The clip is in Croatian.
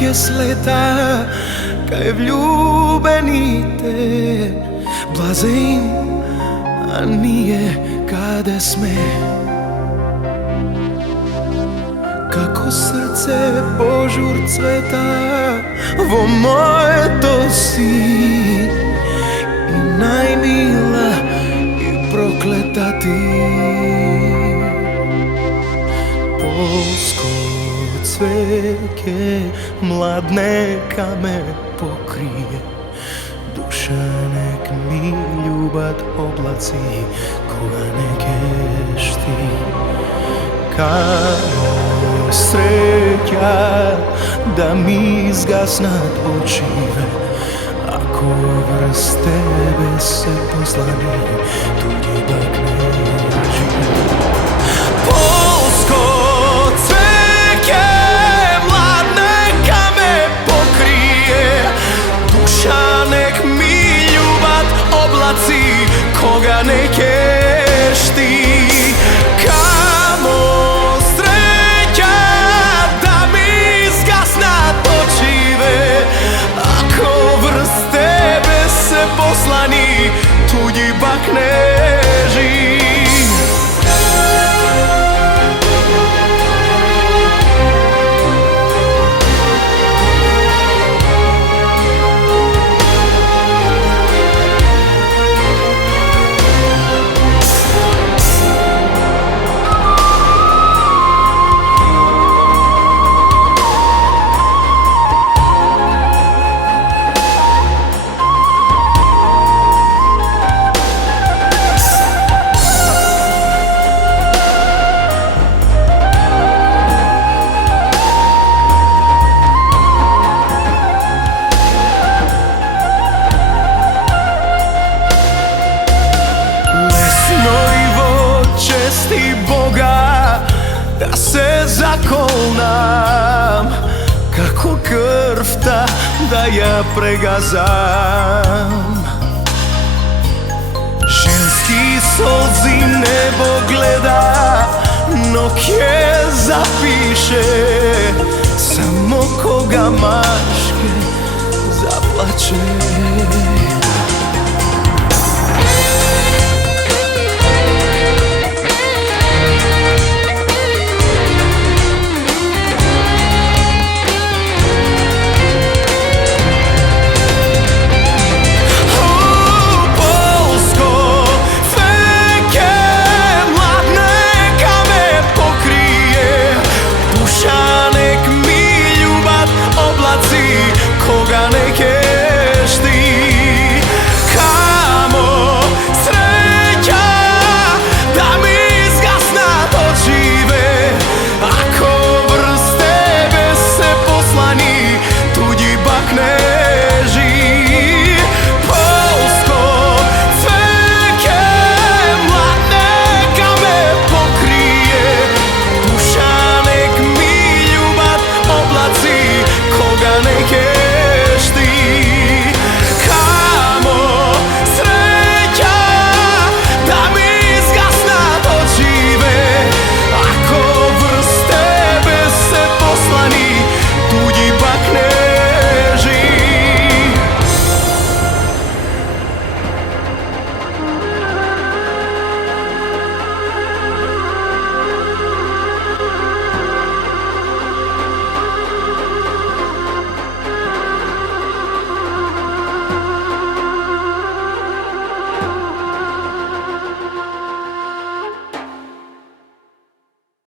je sleta kaj vljubenite blaze im, a nije kada sme. Kako srce požur cveta, vo moje to si i najmila i prokleta ti. Polsko cveke mlad neka me pokrije, duša nek mi ljubat oblaci koga ne keš ti. Kamo sreća da mi zgasnat očive, ako vrst tebe se poslani, tuđi bak ne žive. Polsko cveke mlad neka me pokrije, duša nek mi ljubat oblaci koga ne keš ti. Poslani, tuđi bak ne živ. Česti Boga da se zakolnam, kako krv ta da ja pregazam. Ženski solzi nebo gleda, no kje zapiše, samo koga maške zaplače.